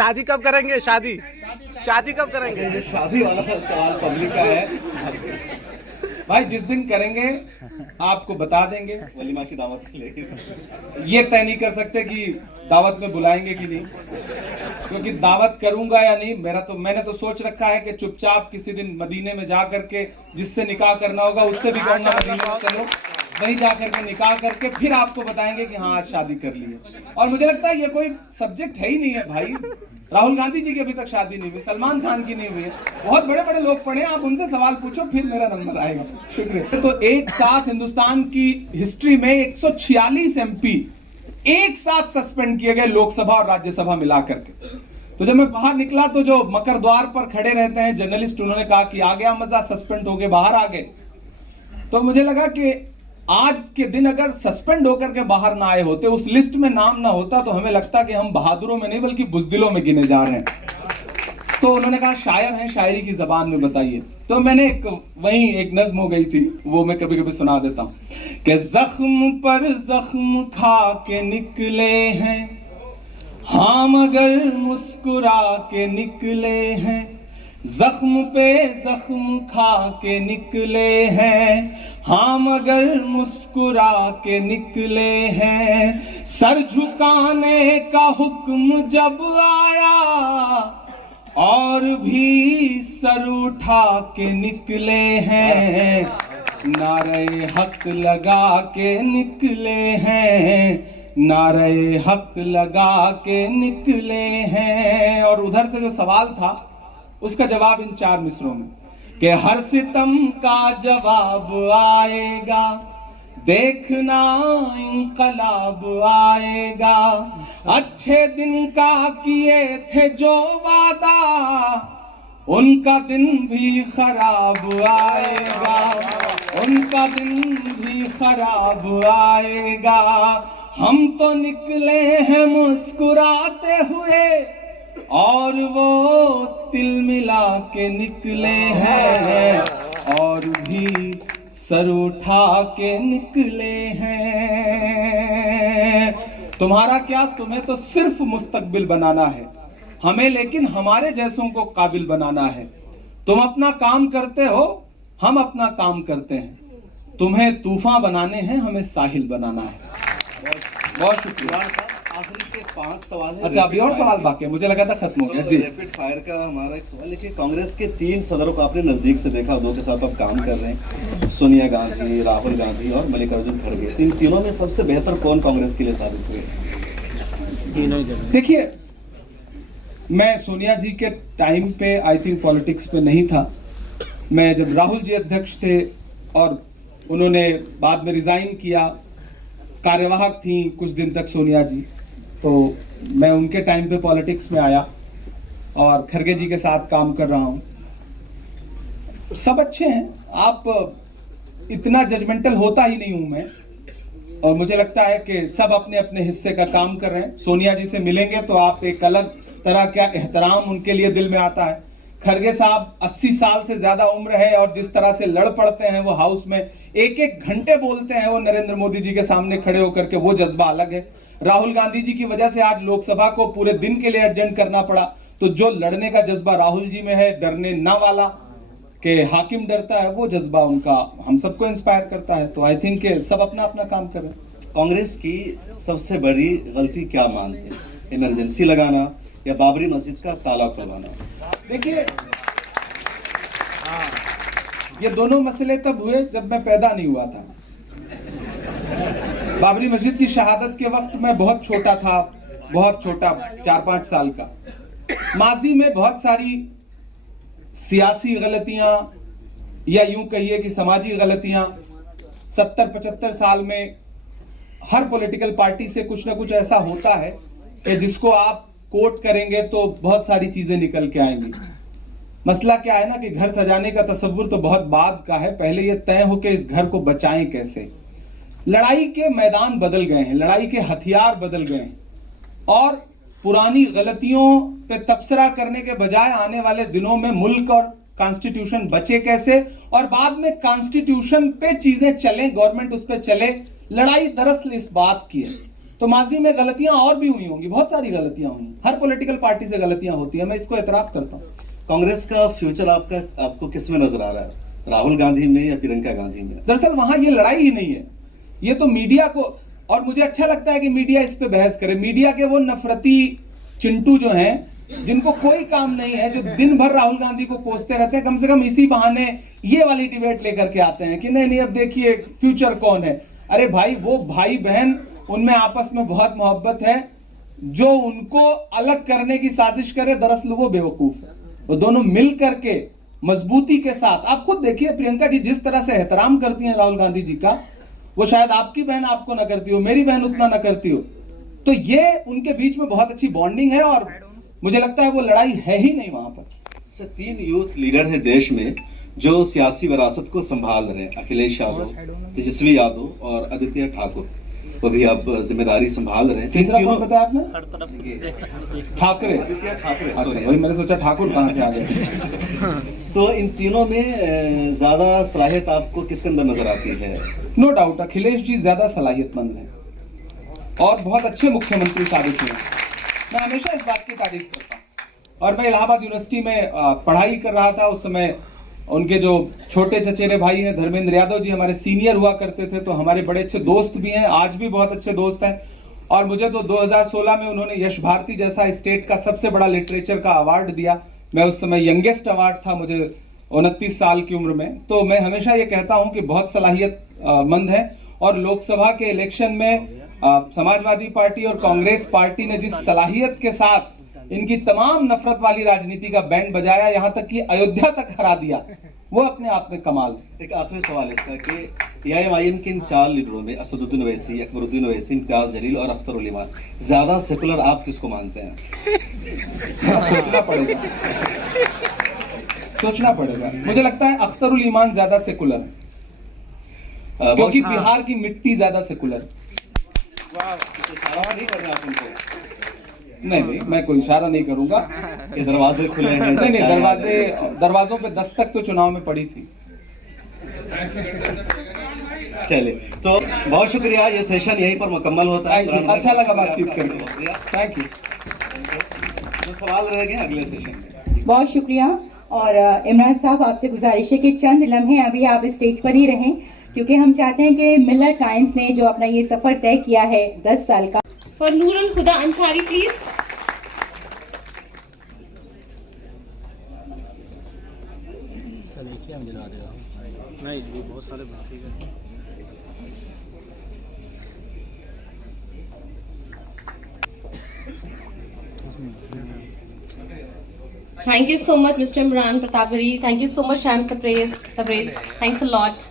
शादी कब करेंगे? शादी कब करेंगे? शादी वाला सवाल पब्लिक का है भाई। जिस दिन करेंगे आपको बता देंगे। वलीमा की दावत ये तय नहीं कर सकते कि दावत में बुलाएंगे कि नहीं, क्योंकि दावत करूंगा या नहीं मैंने तो सोच रखा है कि चुपचाप किसी दिन मदीने में जा करके जिससे निकाह करना होगा उससे भी कहूंगा मदीने में चलो, वहीं जा करके निकाह करके फिर आपको बताएंगे कि हाँ आज शादी कर ली है। और मुझे लगता है ये कोई सब्जेक्ट है ही नहीं है भाई। राहुल गांधी जी की अभी तक शादी नहीं हुई, सलमान खान की नहीं हुई है, बहुत बड़े बड़े लोग पढ़े, आप उनसे सवाल पूछो फिर मेरा नंबर आएगा। शुक्रिया। तो एक साथ हिंदुस्तान की हिस्ट्री में 146 MP एक साथ सस्पेंड किए गए, लोकसभा और राज्यसभा मिलाकर के। तो जब मैं बाहर निकला तो जो मकर द्वार पर खड़े रहते हैं जर्नलिस्ट, उन्होंने कहा कि आ गया मजा, सस्पेंड हो गए, बाहर आ गए। तो मुझे लगा कि आज के दिन अगर सस्पेंड होकर के बाहर ना आए होते, उस लिस्ट में नाम ना होता, तो हमें लगता कि हम बहादुरों में नहीं बल्कि बुजदिलों में गिने जा रहे हैं। तो उन्होंने कहा शायर हैं, शायरी की जबान में बताइए। तो मैंने वहीं एक नज्म हो गई थी, वो मैं कभी कभी सुना देता हूं कि जख्म पर जख्म खा के निकले हैं हाँ मगर मुस्कुरा के निकले हैं, जख्म पे जख्म खा के निकले हैं हाँ मगर मुस्कुरा के निकले हैं। सर झुकाने का हुक्म जब आया और भी सर उठा के निकले हैं, नारे हक लगा के निकले हैं, नारे हक लगा के निकले हैं। और उधर से जो सवाल था उसका जवाब इन 4 मिसरों में कि हर सितम का जवाब आएगा, देखना इंकलाब आएगा, अच्छे दिन का किए थे जो वादा उनका दिन भी खराब आएगा, उनका दिन भी खराब आएगा। हम तो निकले हैं मुस्कुराते हुए और वो तिल मिला के निकले हैं और भी सर उठा के निकले हैं। तुम्हारा क्या, तुम्हें तो सिर्फ मुस्तकबिल बनाना है, हमें लेकिन हमारे जैसों को काबिल बनाना है। तुम अपना काम करते हो, हम अपना काम करते हैं, तुम्हें तूफान बनाने हैं, हमें साहिल बनाना है। बहुत शुक्रिया। आखिरी के 5 सवाल है। अच्छा, अभी और सवाल बाकी है, मुझे लगा था खत्म हो गया जी। रैपिड फायर का हमारा एक सवाल है कि कांग्रेस के 3 सदरों को आपने नजदीक से देखा, 2 के साथ आप काम कर रहे हैं, सोनिया गांधी, राहुल गांधी और मल्लिकार्जुन खड़गे। इन तीनों में सबसे बेहतर कौन कांग्रेस के लिए साबित हुए? देखिए, मैं सोनिया जी के टाइम पे आई थिंक पॉलिटिक्स पे नहीं था। मैं जब राहुल जी अध्यक्ष थे और उन्होंने बाद में रिजाइन किया, कार्यवाहक थी कुछ दिन तक सोनिया जी, तो मैं उनके टाइम पे पॉलिटिक्स में आया और खड़गे जी के साथ काम कर रहा हूं। सब अच्छे हैं, आप इतना जजमेंटल होता ही नहीं हूं मैं, और मुझे लगता है कि सब अपने अपने हिस्से का काम कर रहे हैं। सोनिया जी से मिलेंगे तो आप एक अलग तरह का एहतराम उनके लिए दिल में आता है। खड़गे साहब 80 साल से ज्यादा उम्र है और जिस तरह से लड़ पड़ते हैं वो हाउस में, एक घंटे बोलते हैं वो नरेंद्र मोदी जी के सामने खड़े होकर के, वो जज्बा अलग है। राहुल गांधी जी की वजह से आज लोकसभा को पूरे दिन के लिए एडजेंट करना पड़ा, तो जो लड़ने का जज्बा राहुल जी में है, डरने ना वाला कि हाकिम डरता है, वो जज्बा उनका हम सबको इंस्पायर करता है। तो आई थिंक सब अपना अपना काम कर रहे हैं। कांग्रेस की सबसे बड़ी गलती क्या मानते हैं? इमरजेंसी लगाना या बाबरी मस्जिद का ताला खुलवाना? देखिए, ये दोनों मसले तब हुए जब मैं पैदा नहीं हुआ था। बाबरी मस्जिद की शहादत के वक्त मैं बहुत छोटा था, बहुत छोटा, 4-5 साल का। माजी में बहुत सारी सियासी गलतियां या यूं कहिए कि समाजी गलतियां 70-75 साल में हर पॉलिटिकल पार्टी से कुछ ना कुछ ऐसा होता है कि जिसको आप कोट करेंगे तो बहुत सारी चीजें निकल के आएंगी। मसला क्या है ना कि घर सजाने का तस्वुर तो बहुत बाद का है, पहले ये तय हो कि इस घर को बचाएं कैसे। लड़ाई के मैदान बदल गए हैं, लड़ाई के हथियार बदल गए हैं, और पुरानी गलतियों पे तबसरा करने के बजाय आने वाले दिनों में मुल्क और कॉन्स्टिट्यूशन बचे कैसे, और बाद में कॉन्स्टिट्यूशन पे चीजें चलें, गवर्नमेंट उस पे चले। लड़ाई दरअसल इस बात की है तो माजी में गलतियां और भी हुई होंगी, बहुत सारी गलतियां हुई, हर पॉलिटिकल पार्टी से गलतियां होती है, मैं इसको एतराफ करता हूं। कांग्रेस का फ्यूचर आपको किस में नजर आ रहा है, राहुल गांधी में या प्रियंका गांधी में? दरअसल वहां ये लड़ाई ही नहीं है, ये तो मीडिया को, और मुझे अच्छा लगता है कि मीडिया इस पे बहस करे। मीडिया के वो नफरती चिंटू जो हैं, जिनको कोई काम नहीं है, जो दिन भर राहुल गांधी को कोसते रहते हैं, कम से कम इसी बहाने ये वाली डिबेट लेकर के आते हैं कि नहीं अब देखिए फ्यूचर कौन है। अरे भाई, वो भाई बहन, उनमें आपस में बहुत मोहब्बत है। जो उनको अलग करने की साजिश करे, दरअसल वो बेवकूफ है। वो दोनों मिल करके मजबूती के साथ, आप खुद देखिए प्रियंका जी जिस तरह से एहतराम करती हैं राहुल गांधी जी का, वो शायद आपकी बहन आपको ना करती हो, मेरी बहन उतना ना करती हो। तो ये उनके बीच में बहुत अच्छी बॉन्डिंग है और मुझे लगता है वो लड़ाई है ही नहीं वहां पर। अच्छा, 3 यूथ लीडर है देश में जो सियासी विरासत को संभाल रहे हैं, अखिलेश यादव, तेजस्वी यादव और आदित्य ठाकुर, वो भी अब जिम्मेदारी संभाल रहे हैं। तीसरा कौन बताया आपने? ठाकरे। आदित्य ठाकरे, अच्छा, sorry। वही मैंने सोचा ठाकुर कहां से आ गए। तो इन तीनों में ज्यादा सलाहियत आपको किसके अंदर नजर आती है? नो डाउट अखिलेश जी ज्यादा सलाहियतमंद हैं और बहुत अच्छे मुख्यमंत्री साबित हुए। मैं हमेशा इस बात की तारीफ करता हूं। और मैं इलाहाबाद यूनिवर्सिटी में पढ़ाई कर रहा था, उस समय उनके जो छोटे चचेरे भाई हैं धर्मेंद्र यादव जी, हमारे सीनियर हुआ करते थे, तो हमारे बड़े अच्छे दोस्त भी हैं, आज भी बहुत अच्छे दोस्त हैं। और मुझे तो 2016 में उन्होंने यश भारती जैसा स्टेट का सबसे बड़ा लिटरेचर का अवार्ड दिया। मैं उस समय यंगेस्ट अवार्ड था, मुझे 29 साल की उम्र में। तो मैं हमेशा ये कहता हूं कि बहुत सलाहियत मंद है। और लोकसभा के इलेक्शन में समाजवादी पार्टी और कांग्रेस पार्टी ने जिस सलाहियत के साथ इनकी तमाम नफरत वाली राजनीति का बैंड बजाया, यहां तक कि अयोध्या तक हरा दिया, वो अपने आप में कमाल है। एक आखिरी सवाल इसका कि एआईएमआईएम के इन 4 लीडरों में असदुद्दीन ओवैसी, अकबरुद्दीन ओवैसी, इम्तियाज जलील और अख्तर उल ईमान, ज्यादा सेकुलर आप किसको मानते हैं? सोचना पड़ेगा, सोचना पड़ेगा। मुझे लगता है अख्तर उल ईमान ज्यादा सेकुलर है, क्योंकि बिहार की मिट्टी ज्यादा सेकुलर है। इशारा नहीं कर रहे आप उनको? नहीं, मैं कोई इशारा नहीं करूंगा। ये दरवाजे खुले हैं? नहीं, दरवाजों पे दस्तक तो चुनाव में पड़ी थी। चलिए, तो बहुत शुक्रिया, ये सेशन यहीं पर मुकम्मल होता है। अच्छा लगा बातचीत करके, थैंक यू। जो सवाल रह गए अगले सेशन में। बहुत शुक्रिया। और इमरान साहब, आपसे गुजारिश है कि चंद लम्हे अभी आप स्टेज पर ही रहें, क्योंकि हम चाहते हैं कि मिलर टाइम्स ने जो अपना ये सफर तय किया है 10 साल का। फॉर नूरुल खुदा अंसारी प्लीज। नहीं, वो बहुत सारे बाकी हैं। Thank you so much, Mr. Imran Pratapgiri. Thank you so much, Shams Tabriz. Thanks a lot.